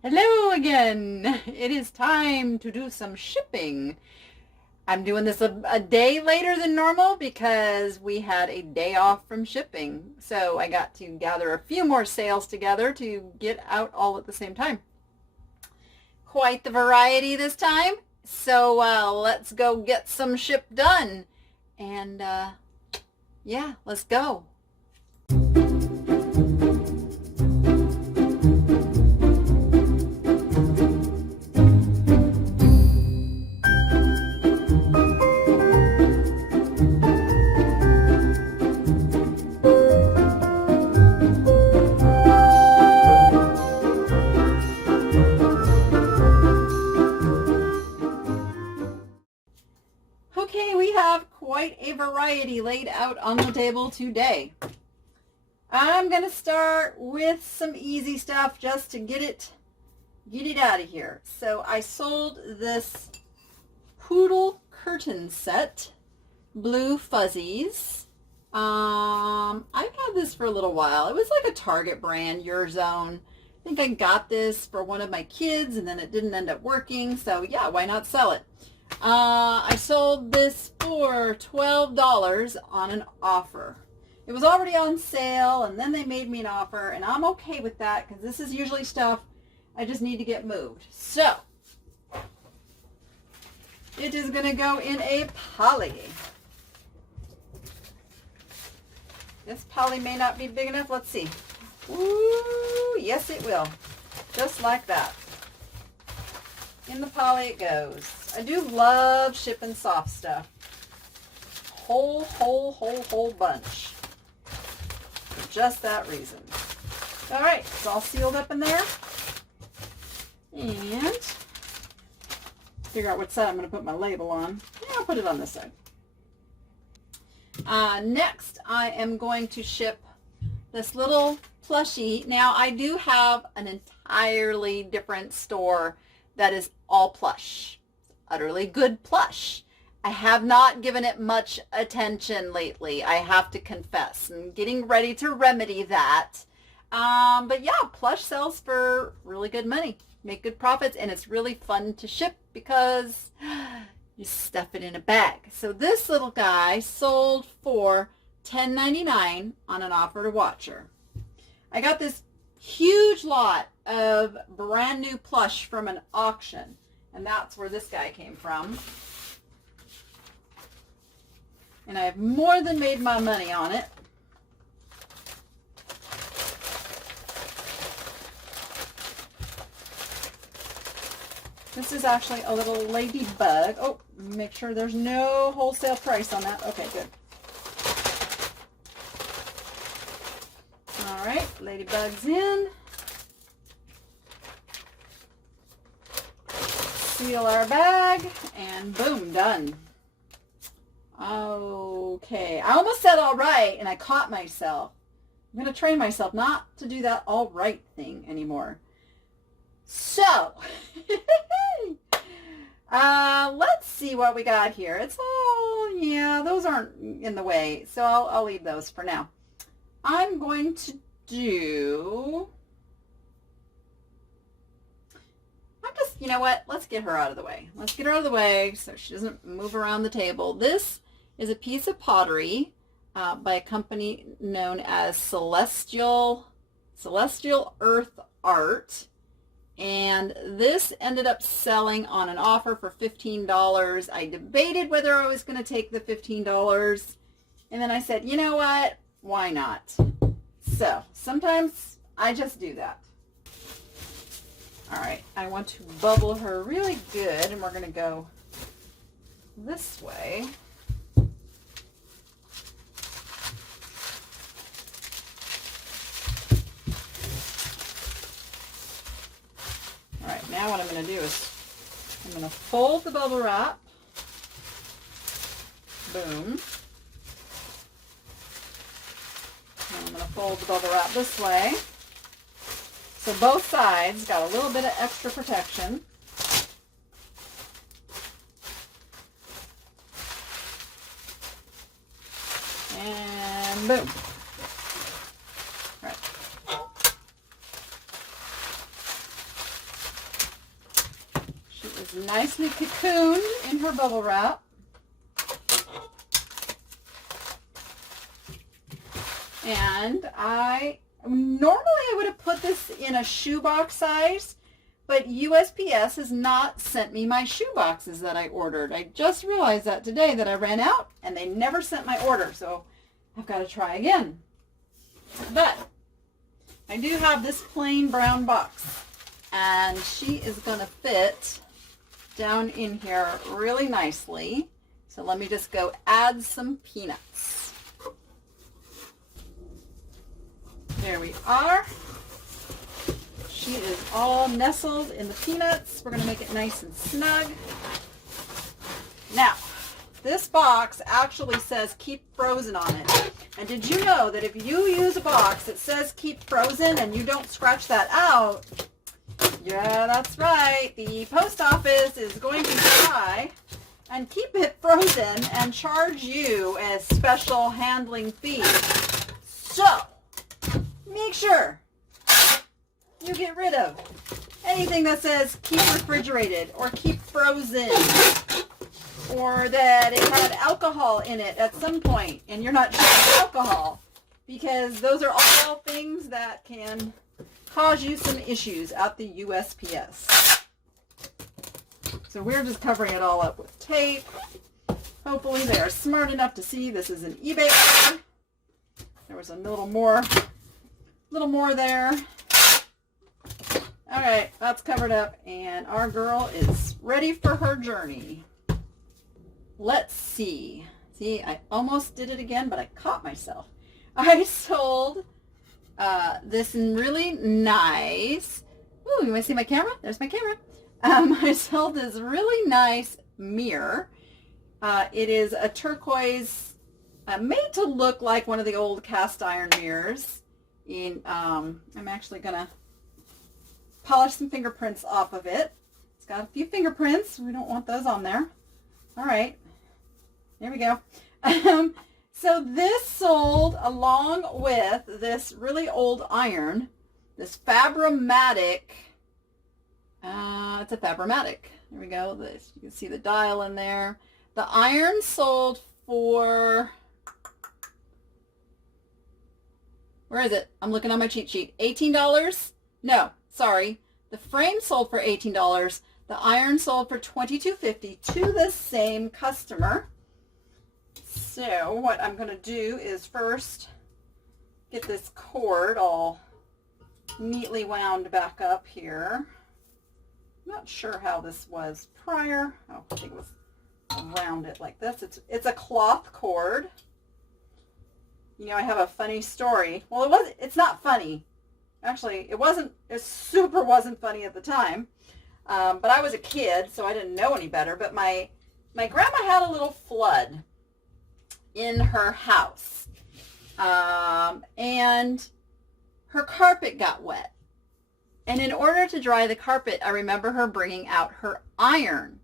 Hello again. It is time to do some shipping. I'm doing this a day later than normal because we had a day off from shipping. So I got to gather a few more sales together to get out all at the same time. Quite the variety this time. So let's go get some ship done. And yeah, let's go. Okay, we have quite a variety laid out on the table today. I'm going to start with some easy stuff just to get it out of here. So I sold this poodle curtain set, blue fuzzies. I've had this for a little while. It was like a Target brand, Your Zone. I think I got this for one of my kids and then it didn't end up working. So yeah, why not sell it? I sold this for $12 on an offer. It was already on sale and then they made me an offer and I'm okay with that because this is usually stuff I just need to get moved. So it is going to go in a poly. This poly may not be big enough. Let's see. Ooh, yes it will. Just like that. In the poly it goes. I do love shipping soft stuff. Whole bunch. For just that reason. All right, it's all sealed up in there. And figure out which side I'm going to put my label on. Yeah, I'll put it on this side. Next, I am going to ship this little plushie. Now, I do have an entirely different store that is all plush. Utterly good plush. I have not given it much attention lately, I have to confess. I'm getting ready to remedy that. But yeah, plush sells for really good money. Make good profits, and it's really fun to ship because you stuff it in a bag. So this little guy sold for $10.99 on an offer to Watcher. I got this huge lot of brand new plush from an auction, and that's where this guy came from. And I have more than made my money on it. This is actually a little ladybug. Oh, make sure there's no wholesale price on that. Okay, good. All right, ladybug's in. Seal our bag, and boom, done. Okay, I almost said all right, and I caught myself. I'm going to train myself not to do that all right thing anymore. So, let's see what we got here. It's all, yeah, those aren't in the way, so I'll leave those for now. I'm going to do, you know what, let's get her out of the way. Let's get her out of the way so she doesn't move around the table. This is a piece of pottery by a company known as Celestial Earth Art. And this ended up selling on an offer for $15. I debated whether I was going to take the $15. And then I said, you know what? Why not? So sometimes I just do that. All right, I want to bubble her really good, and we're going to go this way. All right, now what I'm going to do is I'm going to fold the bubble wrap. Boom. And I'm going to fold the bubble wrap this way. So both sides got a little bit of extra protection. And boom. All right. is nicely cocooned in her bubble wrap. And normally I would have put this in a shoebox size, but USPS has not sent me my shoe boxes that I ordered. I just realized that today, that I ran out and they never sent my order, so I've got to try again. But I do have this plain brown box, and she is going to fit down in here really nicely. So let me just go add some peanuts. There we are. She is all nestled in the peanuts. We're going to make it nice and snug. Now, this box actually says keep frozen on it. And did you know that if you use a box that says keep frozen and you don't scratch that out, yeah, that's right, the post office is going to try and keep it frozen and charge you a special handling fee. So, make sure you get rid of anything that says keep refrigerated or keep frozen, or that it had alcohol in it at some point and you're not sure alcohol, because those are all things that can cause you some issues at the USPS. So we're just covering it all up with tape. Hopefully they are smart enough to see this is an eBay order. There was a little more there. All right, that's covered up, and our girl is ready for her journey. Let's see. See, I almost did it again, but I caught myself. I sold this really nice, ooh, you want to see my camera? There's my camera. I sold this really nice mirror. It is a turquoise, made to look like one of the old cast iron mirrors. I'm actually going to polish some fingerprints off of it. It's got a few fingerprints. We don't want those on there. All right. There we go. So this sold along with this really old iron, this Fabramatic. It's a Fabramatic. There we go. You can see the dial in there. The iron sold for, where is it? I'm looking on my cheat sheet. $18? No, sorry. The frame sold for $18. The iron sold for $22.50 to the same customer. So what I'm going to do is first get this cord all neatly wound back up here. I'm not sure how this was prior. Oh, I think it was around it like this. It's a cloth cord. You know, I have a funny story. Well, it's not funny. Actually, it super wasn't funny at the time. But I was a kid, so I didn't know any better. But my grandma had a little flood in her house. And her carpet got wet. And in order to dry the carpet, I remember her bringing out her iron.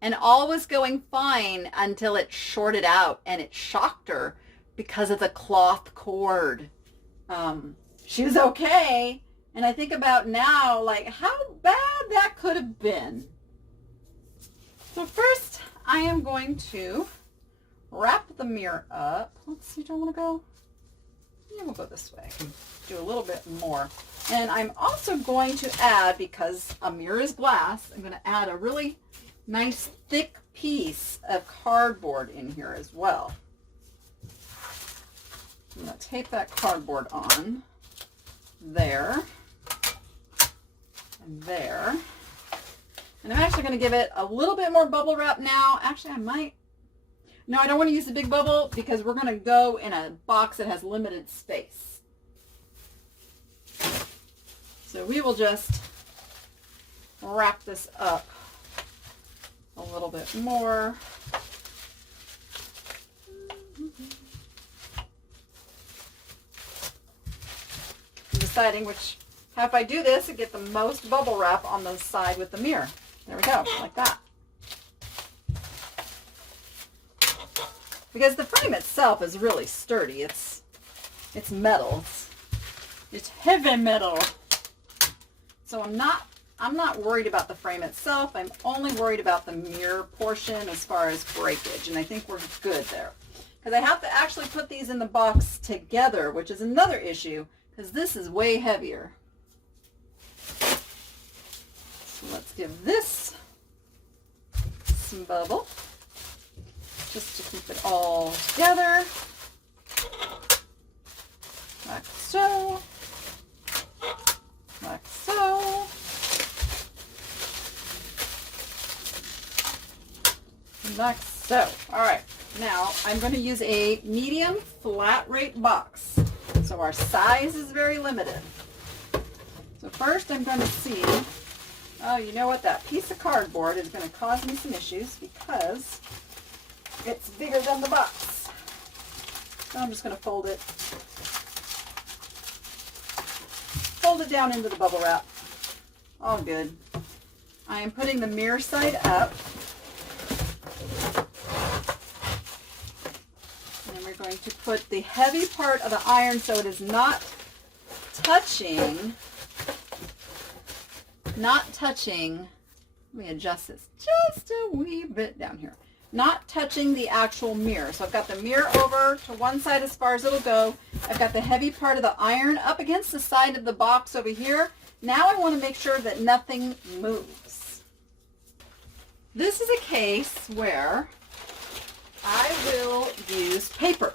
And all was going fine until it shorted out, and it shocked her because of the cloth cord. She was okay. And I think about now, like, how bad that could have been. So first, I am going to wrap the mirror up. Let's see, do I want to go? Yeah, we'll go this way. Do a little bit more. And I'm also going to add, because a mirror is glass, I'm going to add a really nice thick piece of cardboard in here as well. I'm going to tape that cardboard on there and there. And I'm actually going to give it a little bit more bubble wrap now. Actually, I might. No, I don't want to use the big bubble because we're going to go in a box that has limited space. So we will just wrap this up a little bit more. I'm deciding how if I do this and get the most bubble wrap on the side with the mirror. There we go, like that. Because the frame itself is really sturdy. It's It's metal. It's heavy metal. So I'm not I'm not worried about the frame itself. I'm only worried about the mirror portion as far as breakage, and I think we're good there. Because I have to actually put these in the box together, which is another issue, because this is way heavier. So let's give this some bubble, just to keep it all together, like so, like so, and like so. All right, now I'm going to use a medium flat rate box, so our size is very limited. So first I'm going to see, oh, you know what, that piece of cardboard is going to cause me some issues because it's bigger than the box. So I'm just going to fold it down into the bubble wrap. All good. I am putting the mirror side up. And then we're going to put the heavy part of the iron so it is not touching. Let me adjust this just a wee bit down here. Not touching the actual mirror. So I've got the mirror over to one side as far as it'll go. I've got the heavy part of the iron up against the side of the box over here. Now I want to make sure that nothing moves. This is a case where I will use paper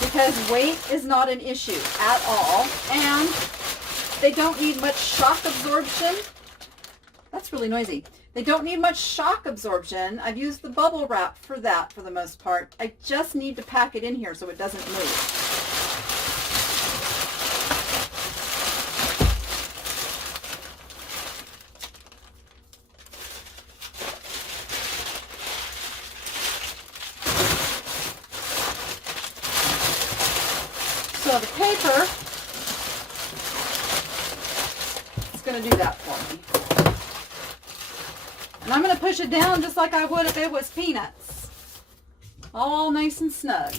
because weight is not an issue at all, and they don't need much shock absorption. That's really noisy. They don't need much shock absorption. I've used the bubble wrap for that for the most part. I just need to pack it in here so it doesn't move. So the paper is going to do that for me. And I'm going to push it down just like I would if it was peanuts. All nice and snug.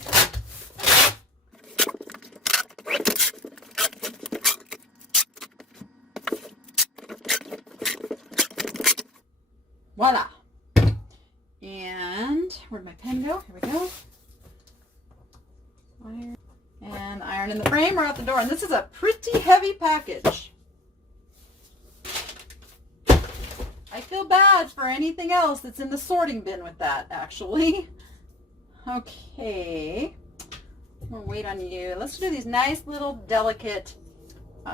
Voila. And where'd my pen go? Here we go. Iron. And iron in the frame or out the door. And this is a pretty heavy package. I feel bad for anything else that's in the sorting bin with that, actually. Okay. I'm going to wait on you. Let's do these nice little delicate,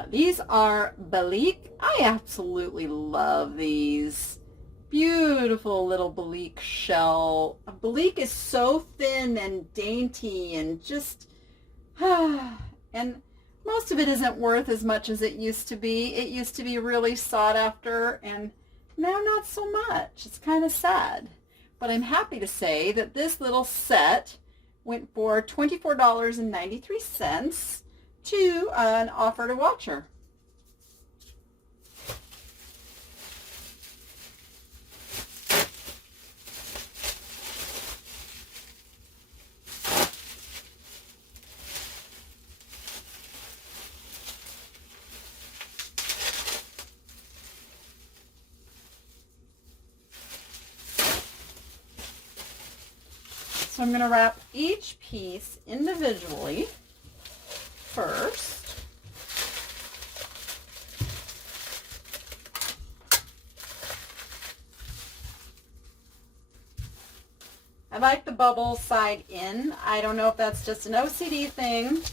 these are Balique. I absolutely love these. Beautiful little Balique shell. Balique is so thin and dainty and just, and most of it isn't worth as much as it used to be. It used to be really sought after, and now not so much. It's kind of sad. But I'm happy to say that this little set went for $24.93 to an offer to watcher. So I'm going to wrap each piece individually first. I like the bubble side in. I don't know if that's just an OCD thing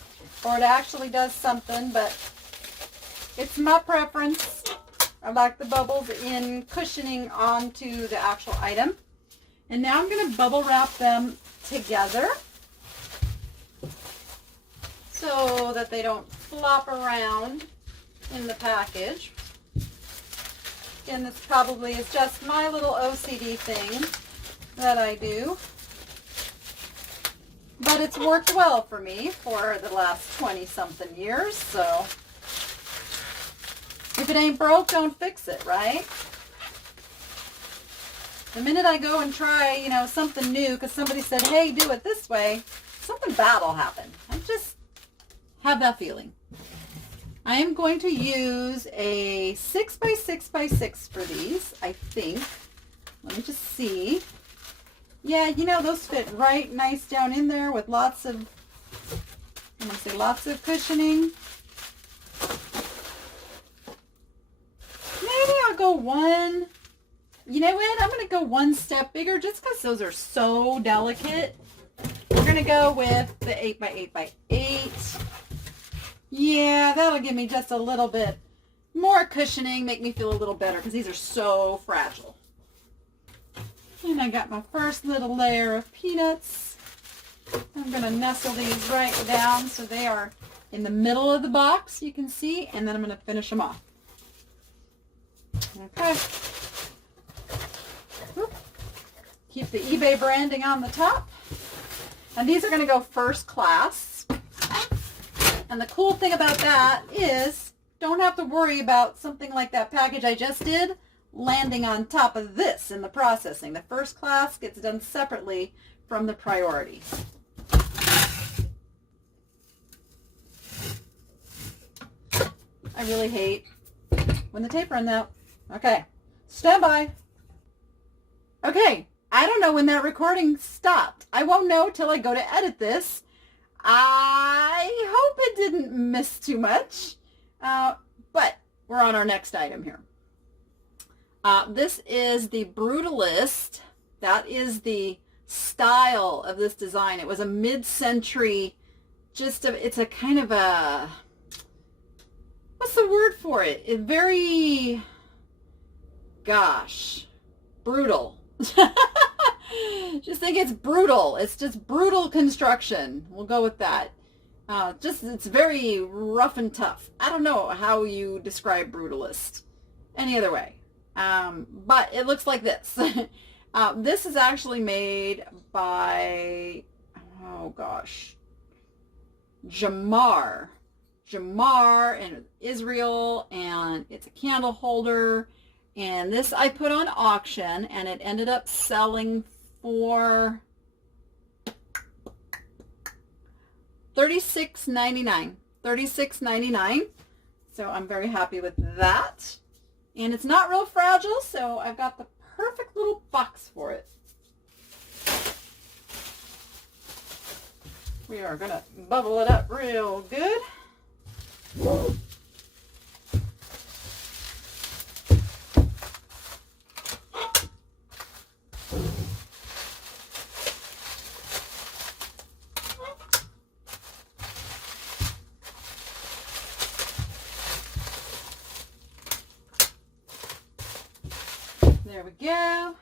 or it actually does something, but it's my preference. I like the bubbles in cushioning onto the actual item. And now I'm going to bubble wrap them together so that they don't flop around in the package. Again, this probably is just my little OCD thing that I do. But it's worked well for me for the last 20-something years, so if it ain't broke, don't fix it, right? The minute I go and try, something new because somebody said, hey, do it this way, something bad will happen. I just have that feeling. I am going to use a 6 by 6 by 6 for these, I think. Let me just see. Yeah, you know, those fit right nice down in there with lots of, I'm going to say lots of cushioning. Maybe I'll go one. You know what? I'm going to go one step bigger just because those are so delicate. We're going to go with the 8 by 8 by 8. Yeah, that'll give me just a little bit more cushioning, make me feel a little better because these are so fragile. And I got my first little layer of peanuts. I'm going to nestle these right down so they are in the middle of the box, you can see, and then I'm going to finish them off. Okay. Keep the eBay branding on the top. And these are going to go first class. And the cool thing about that is don't have to worry about something like that package I just did landing on top of this in the processing. The first class gets done separately from the priority. I really hate when the tape runs out. Okay, stand by. Okay, I don't know when that recording stopped. I won't know till I go to edit this. I hope it didn't miss too much, but we're on our next item here. This is the Brutalist. That is the style of this design. It was a mid-century, it's a kind of a, what's the word for it? Gosh, brutal. Just think it's brutal. It's just brutal construction. We'll go with that. It's very rough and tough. I don't know how you describe Brutalist any other way. But it looks like this. This is actually made by, oh gosh, Jamar in Israel, and it's a candle holder. And this I put on auction, and it ended up selling for $36.99. $36.99. So I'm very happy with that. And it's not real fragile, so I've got the perfect little box for it. We are going to bubble it up real good. There we go.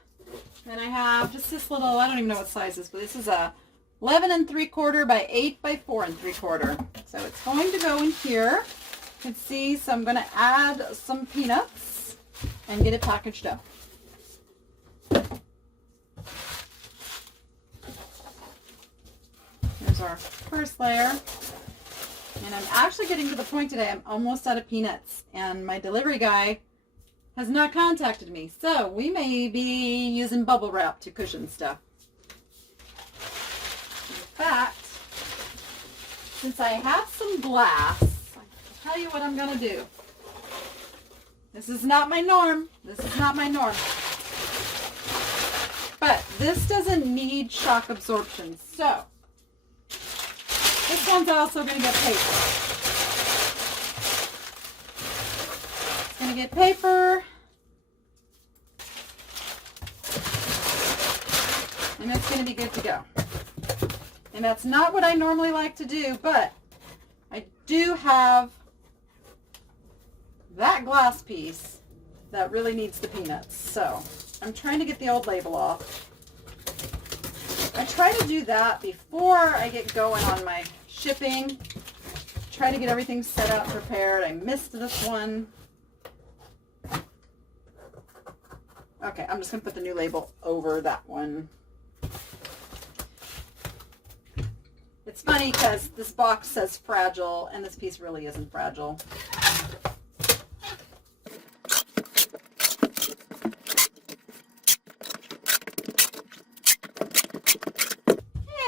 Then I have just this little, I don't even know what size this is, but this is a 11 3/4 by 8 by 4 3/4. So it's going to go in here. You can see, so I'm going to add some peanuts and get it packaged up. There's our first layer. And I'm actually getting to the point today, I'm almost out of peanuts. And my delivery guy has not contacted me. So we may be using bubble wrap to cushion stuff. In fact, since I have some glass, I'll tell you what I'm going to do. This is not my norm. This is not my norm. But this doesn't need shock absorption. So this one's also going to get paper. It's going to get paper. And it's going to be good to go. And that's not what I normally like to do, but I do have that glass piece that really needs the peanuts. So I'm trying to get the old label off. I try to do that before I get going on my shipping. Try to get everything set up, prepared. I missed this one. Okay, I'm just going to put the new label over that one. It's funny because this box says fragile, and this piece really isn't fragile.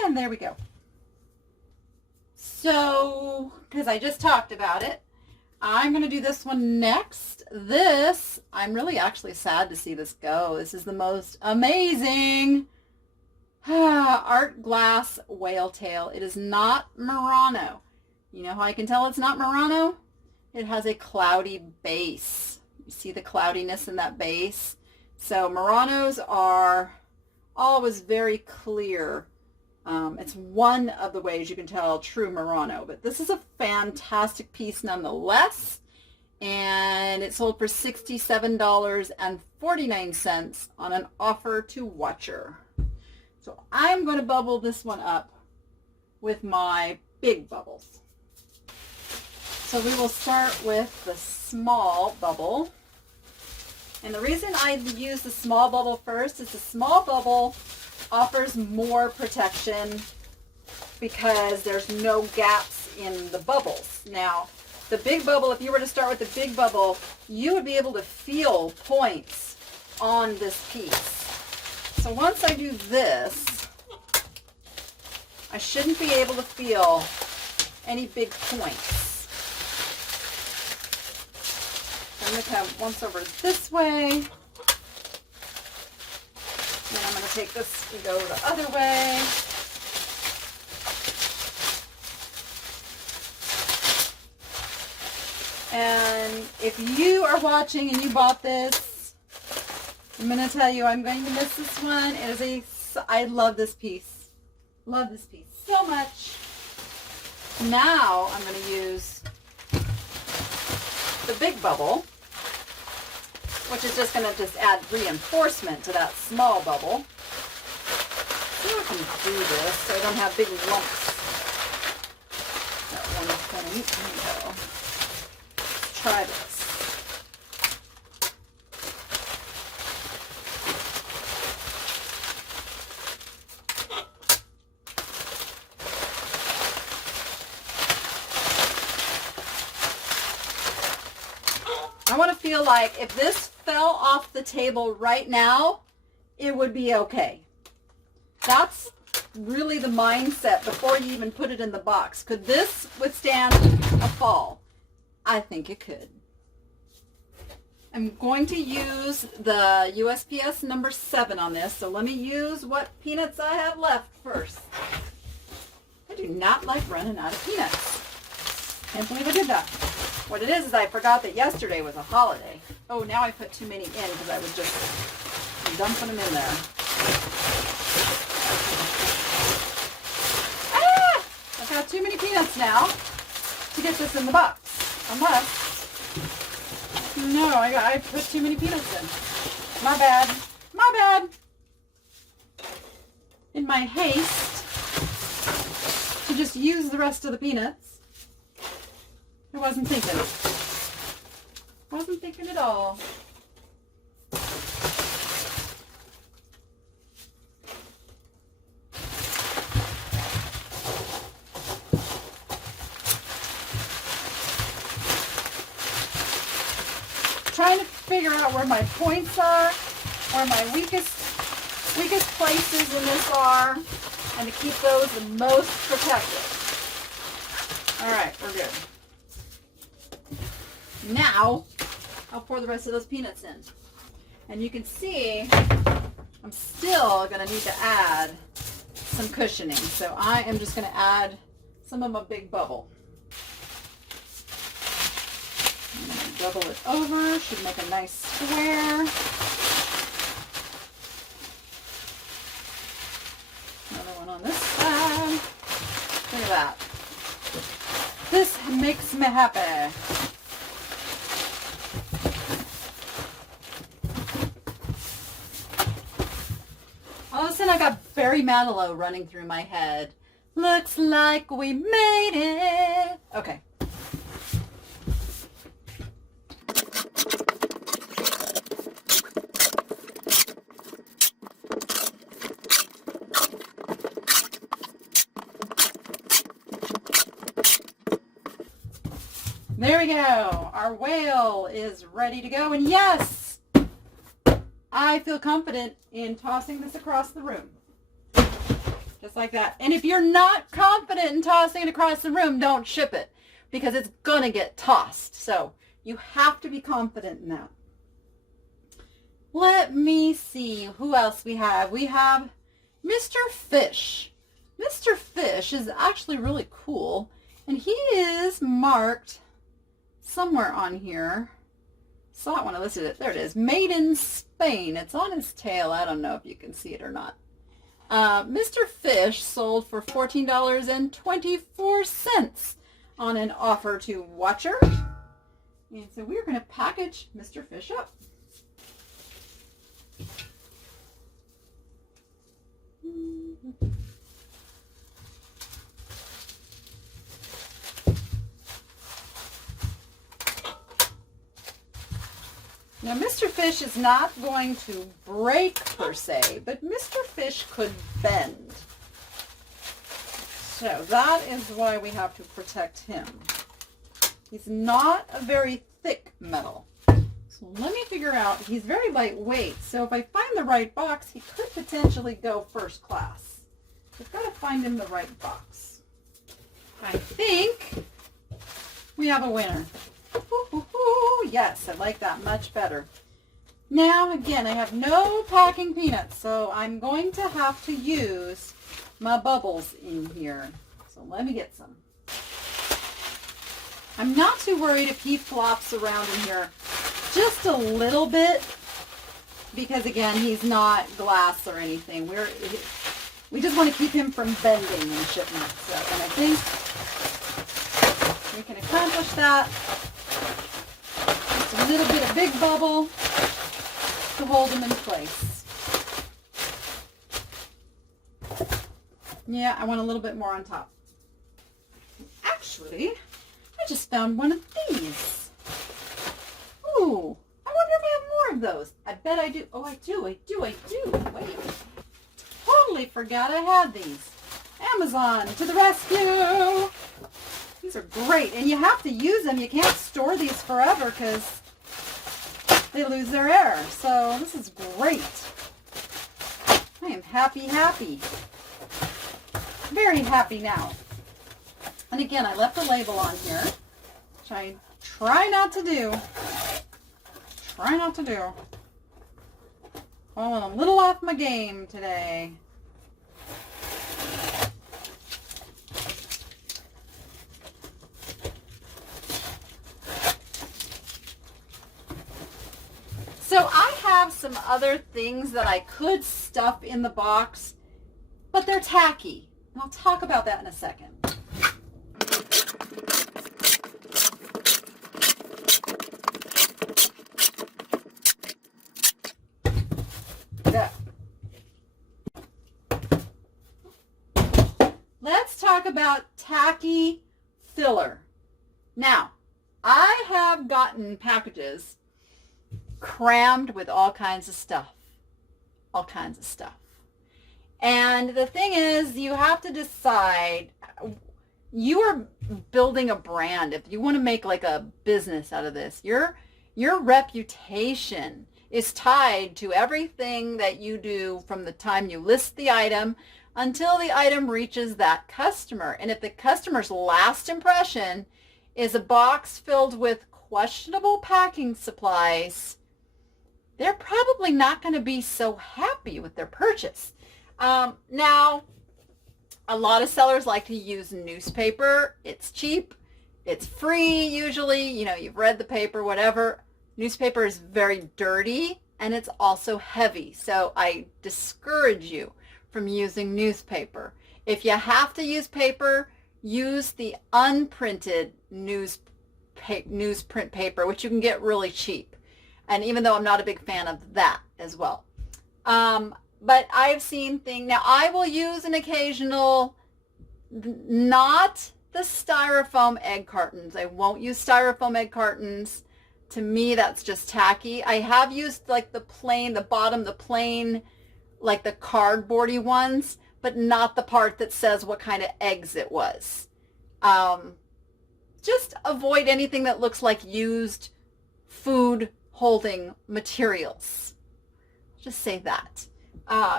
And there we go. So, because I just talked about it, I'm going to do this one next. This, I'm really actually sad to see this go. This is the most amazing art glass whale tail. It is not Murano. You know how I can tell it's not Murano? It has a cloudy base. You see the cloudiness in that base? So Muranos are always very clear. It's one of the ways you can tell true Murano, but this is a fantastic piece nonetheless, and it sold for $67.49 on an offer to Watcher. So I'm going to bubble this one up with my big bubbles. So we will start with the small bubble. And the reason I use the small bubble first is the small bubble offers more protection because there's no gaps in the bubbles. Now, the big bubble, if you were to start with the big bubble, you would be able to feel points on this piece. So once I do this, I shouldn't be able to feel any big points. I'm going to come once over this way. Then I'm going to take this and go the other way. And if you are watching and you bought this, I'm going to tell you I'm going to miss this one. It is I love this piece. Love this piece so much. Now I'm going to use the big bubble, which is just going to add reinforcement to that small bubble. See if I can do this so I don't have big lumps. That 120. There we go. Let's try this. I want to feel like if this fell off the table right now, it would be okay. That's really the mindset before you even put it in the box. Could this withstand a fall? I think it could. I'm going to use the USPS number 7 on this, so let me use what peanuts I have left first. I do not like running out of peanuts. Can't believe I did that. What it is I forgot that yesterday was a holiday. Oh, now I put too many in because I was just dumping them in there. Ah! I've got too many peanuts now to get this in the box. Unless, no, I put too many peanuts in. My bad. My bad. In my haste to just use the rest of the peanuts, I wasn't thinking. Wasn't thinking at all. Trying to figure out where my points are, where my weakest places in this are, and to keep those the most protected. All right, we're good. Now, I'll pour the rest of those peanuts in. And you can see I'm still going to need to add some cushioning. So I am just going to add some of my big bubble. I'm going to double it over. Should make a nice square. Another one on this side. Look at that. This makes me happy. All of a sudden I got Barry Manilow running through my head. Looks like we made it. Okay. There we go. Our whale is ready to go. And yes, I feel confident in tossing this across the room. Just like that. And if you're not confident in tossing it across the room, don't ship it. because it's going to get tossed. So you have to be confident in that. Let me see who else we have. We have Mr. Fish. Mr. Fish is actually really cool, and he is marked somewhere on here. Saw it when I listed it. There it is. Made in Spain. It's on his tail. I don't know if you can see it or not. Mr. Fish sold for $14.24 on an offer to Watcher. And so we're going to package Mr. Fish up. Now, Mr. Fish is not going to break per se, but Mr. Fish could bend. So that is why we have to protect him. He's not a very thick metal. So let me figure out, he's very lightweight, so if I find the right box, he could potentially go first class. I've got to find him the right box. I think we have a winner. Yes, I like that much better. Now, again, I have no packing peanuts, so I'm going to have to use my bubbles in here. So let me get some. I'm not too worried if he flops around in here just a little bit, because again, he's not glass or anything. We just want to keep him from bending in shipment. So, and I think we can accomplish that. Just a little bit of big bubble to hold him in place. Yeah, I want a little bit more on top. Actually, I just found one of these. Ooh, I wonder if I have more of those. I bet I do. Oh, I do. Wait. Totally forgot I had these. Amazon to the rescue. These are great, and you have to use them. You can't store these forever because they lose their air. So this is great. I am happy. Very happy now. And again, I left a label on here, which I try not to do. Falling a little off my game today. So I have some other things that I could stuff in the box, but they're tacky. I'll talk about that in a second. Let's talk about tacky filler. Now, I have gotten packages crammed with all kinds of stuff. And the thing is, you have to decide, you are building a brand. If you want to make like a business out of this, your reputation is tied to everything that you do from the time you list the item until the item reaches that customer. And if the customer's last impression is a box filled with questionable packing supplies, they're probably not going to be so happy with their purchase. Now, a lot of sellers like to use newspaper. It's cheap. It's free usually. You know, you've read the paper, whatever. Newspaper is very dirty and it's also heavy. So I discourage you from using newspaper. If you have to use paper, use the unprinted newsprint paper, which you can get really cheap. And even though I'm not a big fan of that as well. But I've seen things, now I will use an occasional, not the styrofoam egg cartons. I won't use styrofoam egg cartons. To me, that's just tacky. I have used like the plain, like the cardboardy ones, but not the part that says what kind of eggs it was. Just avoid anything that looks like used food holding materials. Just say that.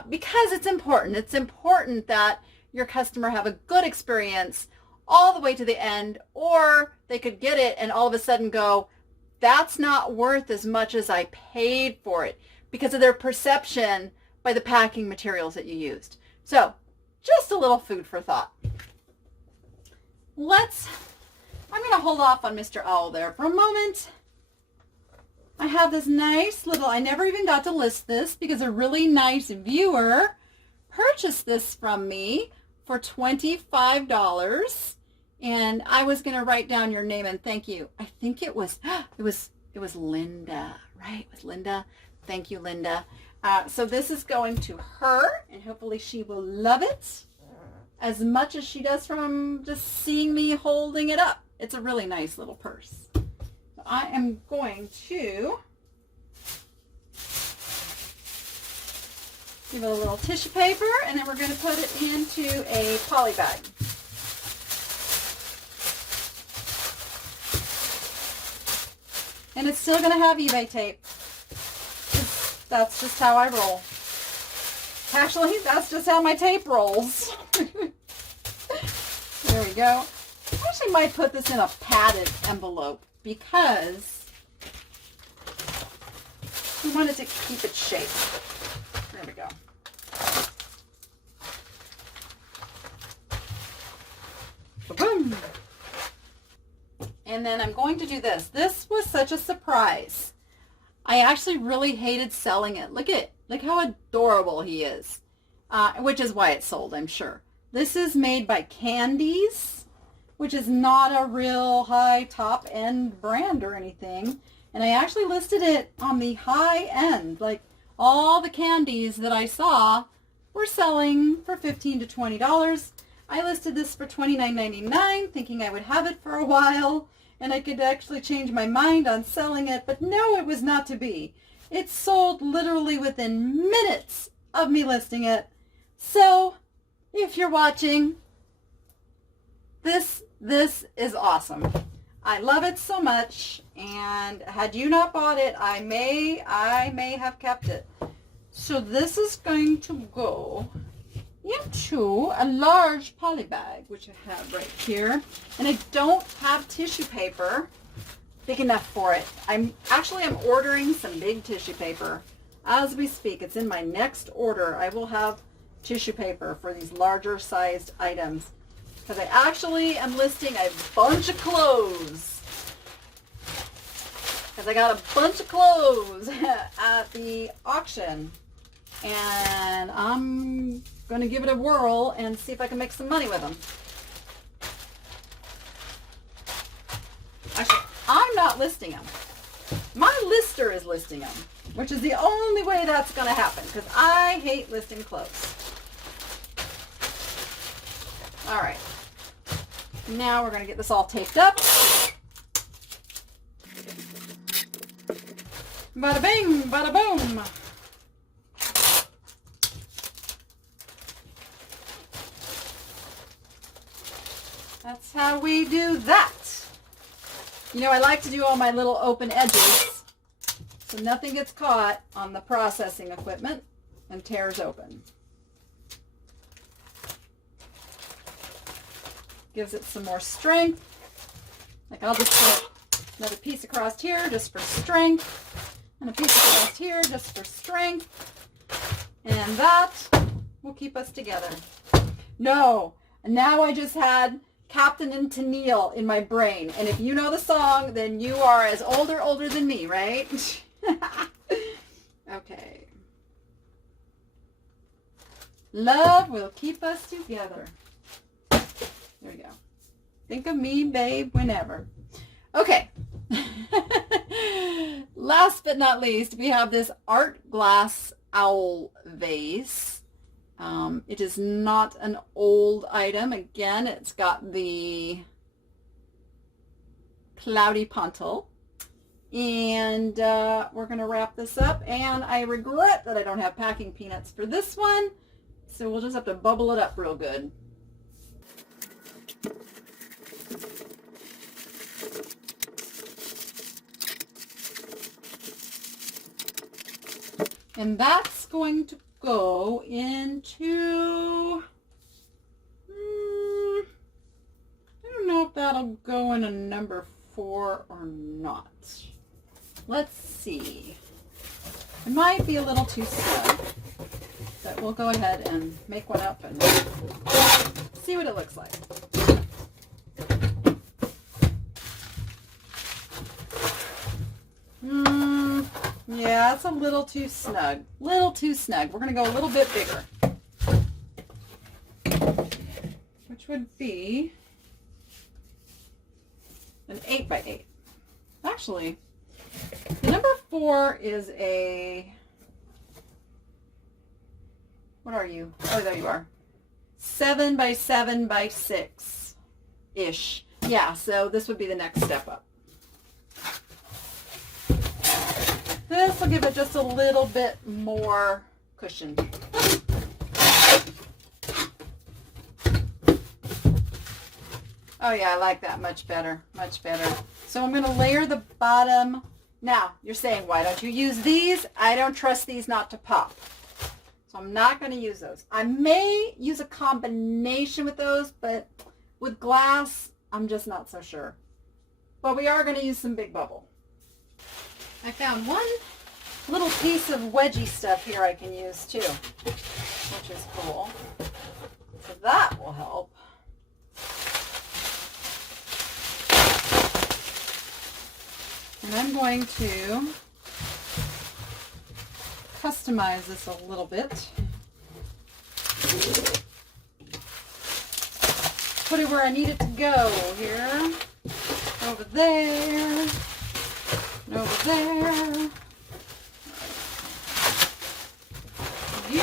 Because it's important. It's important that your customer have a good experience all the way to the end, or they could get it and all of a sudden go, that's not worth as much as I paid for it, because of their perception by the packing materials that you used. So just a little food for thought. I'm going to hold off on Mr. Owl there for a moment. I have this nice little, I never even got to list this because a really nice viewer purchased this from me for $25. And I was going to write down your name and thank you. I think it was Linda, right? It was Linda. Thank you, Linda. So this is going to her, and hopefully she will love it as much as she does from just seeing me holding it up. It's a really nice little purse. So I am going to give it a little tissue paper, and then we're going to put it into a poly bag. And it's still going to have eBay tape. That's just how I roll. Actually, that's just how my tape rolls. There we go. I actually might put this in a padded envelope because we want it to keep its shape. There we go. Boom. And then I'm going to do this. This was such a surprise. I actually really hated selling it. Look how adorable he is, which is why it sold, I'm sure. This is made by Candies, which is not a real high top end brand or anything. And I actually listed it on the high end. Like all the candies that I saw were selling for $15 to $20. I listed this for $29.99, thinking I would have it for a while and I could actually change my mind on selling it, but no, it was not to be. It sold literally within minutes of me listing it. So if you're watching, this is awesome. I love it so much, and had you not bought it, I may have kept it. So this is going to go into a large poly bag, which I have right here. And I don't have tissue paper big enough for it. I'm ordering some big tissue paper as we speak. It's in my next order. I will have tissue paper for these larger sized items because I actually am listing a bunch of clothes. Because I got a bunch of clothes at the auction, and I'm going to give it a whirl and see if I can make some money with them. Actually, I'm not listing them. My lister is listing them, which is the only way that's going to happen because I hate listing clothes. All right. Now we're going to get this all taped up. Bada bing, bada boom. That's how we do that. You know, I like to do all my little open edges so nothing gets caught on the processing equipment and tears open. Gives it some more strength. Like I'll just put another piece across here just for strength, and a piece across here just for strength, and that will keep us together. No, now I just had Captain and Tennille in my brain, and if you know the song, then you are as older than me, right? Okay. Love will keep us together. There you go. Think of me, babe, whenever. Okay. Last but not least, we have this art glass owl vase. It is not an old item. Again, it's got the cloudy pontil. And we're going to wrap this up. And I regret that I don't have packing peanuts for this one. So we'll just have to bubble it up real good. And that's going to go into if that'll go in a number 4 or not. Let's see. It might be a little too snug, but we'll go ahead and make one up and see what it looks like. Yeah, it's a little too snug. Little too snug. We're going to go a little bit bigger, which would be an 8 by 8. Actually, the number 4 is a, what are you? Oh, there you are. 7 by 7 by 6-ish. Yeah, so this would be the next step up. This will give it just a little bit more cushion. Oh yeah, I like that much better, much better. So I'm going to layer the bottom. Now, you're saying, why don't you use these? I don't trust these not to pop. So I'm not going to use those. I may use a combination with those, but with glass, I'm just not so sure. But we are going to use some Big Bubble. I found one little piece of wedgie stuff here I can use too, which is cool. So that will help. And I'm going to customize this a little bit. Put it where I need it to go here. Over there. And over there. You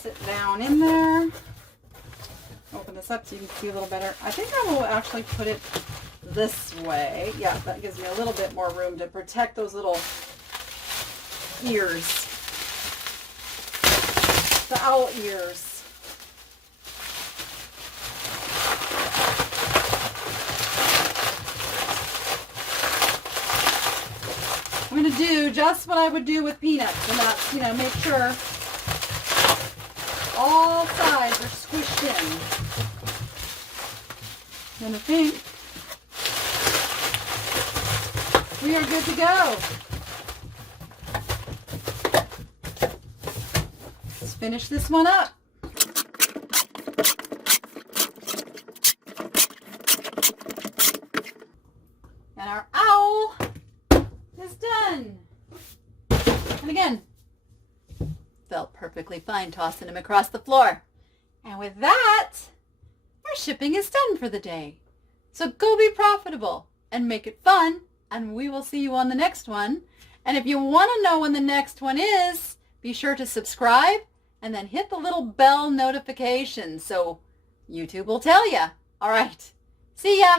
sit down in there. Open this up so you can see a little better. I think I will actually put it this way. Yeah, that gives me a little bit more room to protect those little ears. The owl ears. I'm going to do just what I would do with peanuts, and that's, you know, make sure all sides are squished in. And I think we are good to go. Let's finish this one up. And our owl is done. And again, felt perfectly fine tossing him across the floor. And with that, our shipping is done for the day. So go be profitable and make it fun, and we will see you on the next one. And if you want to know when the next one is, be sure to subscribe and then hit the little bell notification so YouTube will tell you. All right. See ya.